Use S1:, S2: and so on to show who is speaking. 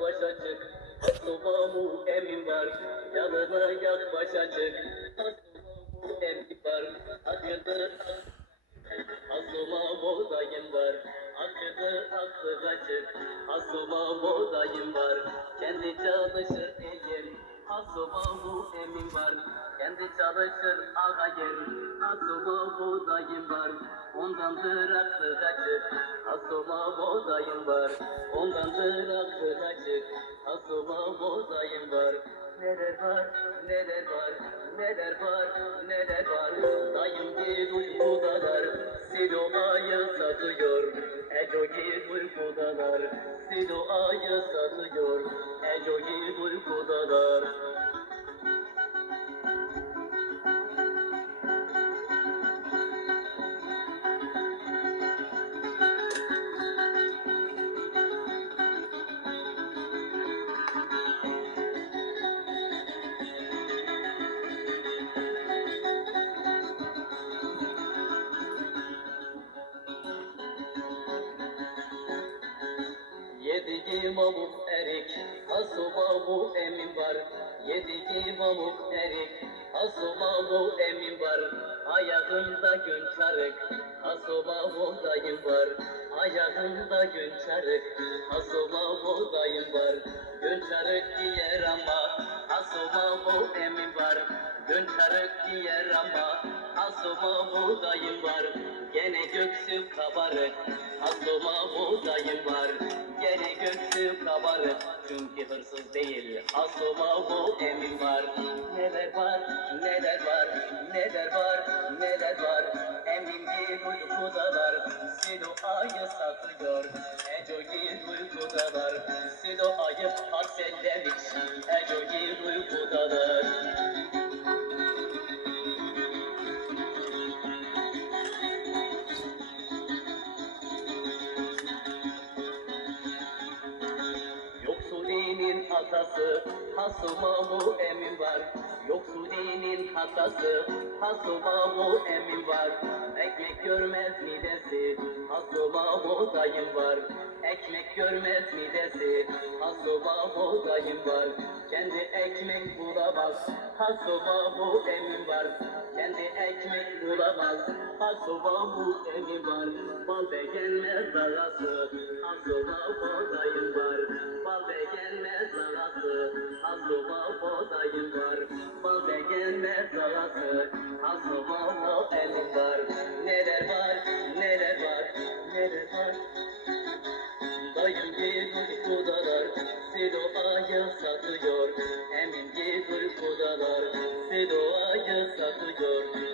S1: başa çık Asumamu emin var. Yanına yak başa çık Asumamu emin var. Akıdır Asuma dayım var. Akıdır aklı açık. Asuma dayım var. Kendi çalışır bu emin var. Kendi çalışır ağayım Asuma bu dayım var. Ondandır aklı açık Asuma bu dayım var. Ondandır aklı açık Asuma bu dayım var. Neler var, neler var, neler var, neler var? Dayım bir uykudalar, Silo'ayı satıyor. Eco git uykudalar, Silo'ayı satıyor. Eco git uykudalar Yediğim amuk erik, asuma bu emin var. Yediğim amuk erik, asuma bu emin var. Ayağında gün çarık, asuma bu dayım var. Ayağında gün çarık, asuma bu dayım var. Gün çarık giyer ama, asuma bu emin var. Gün çarık giyer ama, asuma bu dayım var. Gene göksü kabarık, asuma bu dayım var. Gene göksü kabarık çünkü hırsız değil Asuma bu emin var. Neler var neler var neler var neler var. Emin bir uykudalar. Silo ayı satıyor Yoksulinin atası Hasuma bu emin var. Yoksulinin hatası. Hasuma bu emin var. Ekmek görmez midesi. Hasuma bu dayım var. Ekmek görmez midesi. Hasuma bu dayım var. Kendi ekmek bulamaz. Hasuma bu emin var. Kendi ekmek bulamaz. Hasuma bu emin var. Bal beğenmez arası Hasuma bu dayım var Bal beğenmez arası Hasuma bu emin var. Neler var neler var neler var? Dayım git uykudalar Silo'ayı satıyor. Emin Ego git uykudalar Silo'ayı satıyor